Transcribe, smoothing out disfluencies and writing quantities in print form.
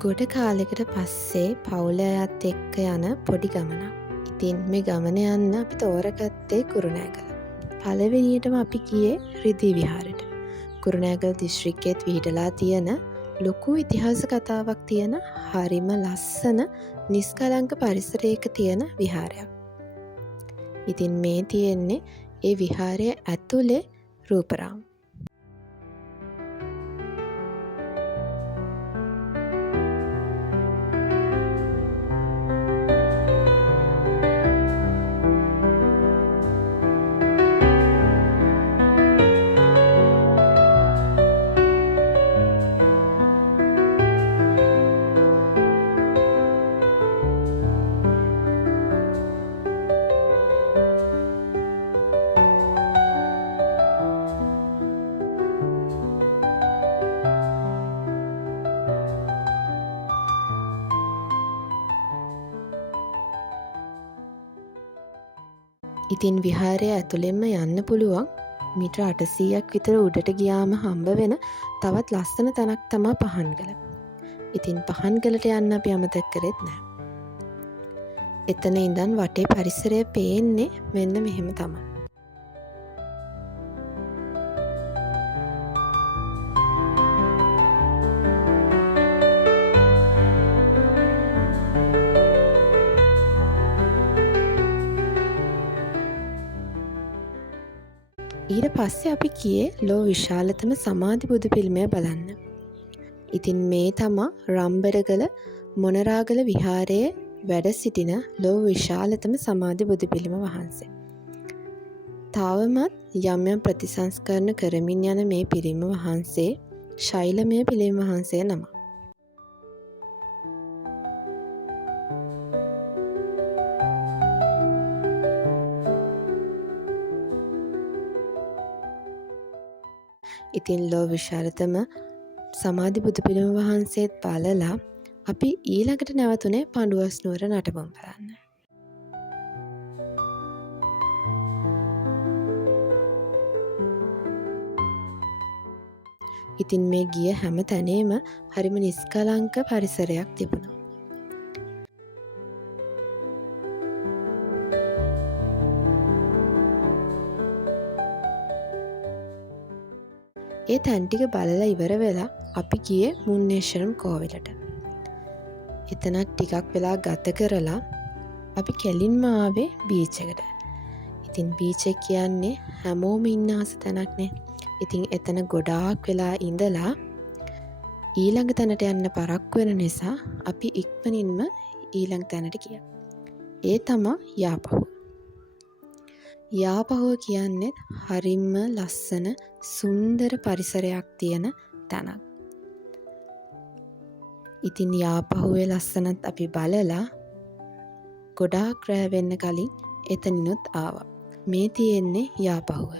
ගොඩ කාලෙකට පස්සේ පවුල අයත් එක්ක යන පොඩි ගමනක්. ඉතින් මේ ගමන යන්න අපි තෝරගත්තේ කුරුණෑගල. පළවෙනියටම අපි ගියේ රිදී විහාරෙට. කුරුණෑගල දිස්ත්‍රික්කයේත් විහිදලා තියෙන ලොකු ඉතිහාස කතාවක් තියෙන හරිම ලස්සන නිස්කලංක පරිසරයක තියෙන විහාරයක්. ඉතින් මේ තියෙන්නේ ඒ විහාරය ඇතුලේ රූපරාම. ඉතින් විහාරය ඇතුළෙන්ම යන්න පුළුවන් මීටර් 800ක් විතර උඩට ගියාම හම්බ වෙන තවත් ලස්සන තැනක් තමයි පහන්ගල. ඉතින් පහන්ගලට යන්න අපි අමතක කරෙත් නැහැ. එතන ඉඳන් වටේ පරිසරය පේන්නේ මෙන්න මෙහෙම තමයි. ඊට පස්සේ අපි ගියේ ලෝ විශාලතම සමාධි බුදු පිළිමය බලන්න. ඉතින් මේ තමා රම්බරගල මොනරාගල විහාරයේ වැඩ සිටින ලෝ විශාලතම සමාධි බුදු පිළිම වහන්සේ. තවමත් යම් යම් ප්‍රතිසංස්කරණ කරමින් යන මේ පිළිම වහන්සේ ශෛලමය පිළිම වහන්සේ නම. ඉතින් ලෝ විශාලතම සමාධි බුදු පිළිම වහන්සේත් බලලා අපි ඊළඟට නැවතුනේ පඬුවස් නුවර නටබුන් බලන්න. ඉතින් මේ ගිය හැම තැනේම හරිම නිස්කලංක පරිසරයක් තිබුණා. ඒ තැන් ටික බලලා ඉවර වෙලා අපි ගියේ මුන්නේශ්වරම් කෝවිලට. එතනත් ටිකක් වෙලා ගත කරලා අපි කෙලින්ම ආවේ බීච් එකට. ඉතින් බීච් එක කියන්නේ හැමෝම ඉන්න ආස තැනක්නේ. ඉතින් එතන ගොඩාක් වෙලා ඉඳලා ඊළඟ තැනට යන්න පරක්කු වෙන නිසා අපි ඉක්මනින්ම ඊළඟ තැනට ගියා. ඒ තමයි යාපහුව. යාපහුව කියන්නේ හරිම ලස්සන සුන්දර පරිසරයක් තියෙන තැනක්. ඉතින් යාපහුවේ ලස්සනත් අපි බලලා ගොඩාක් රැ වෙන්න කලින් එතනිනුත් ආවා. මේ තියෙන්නේ යාපහුව.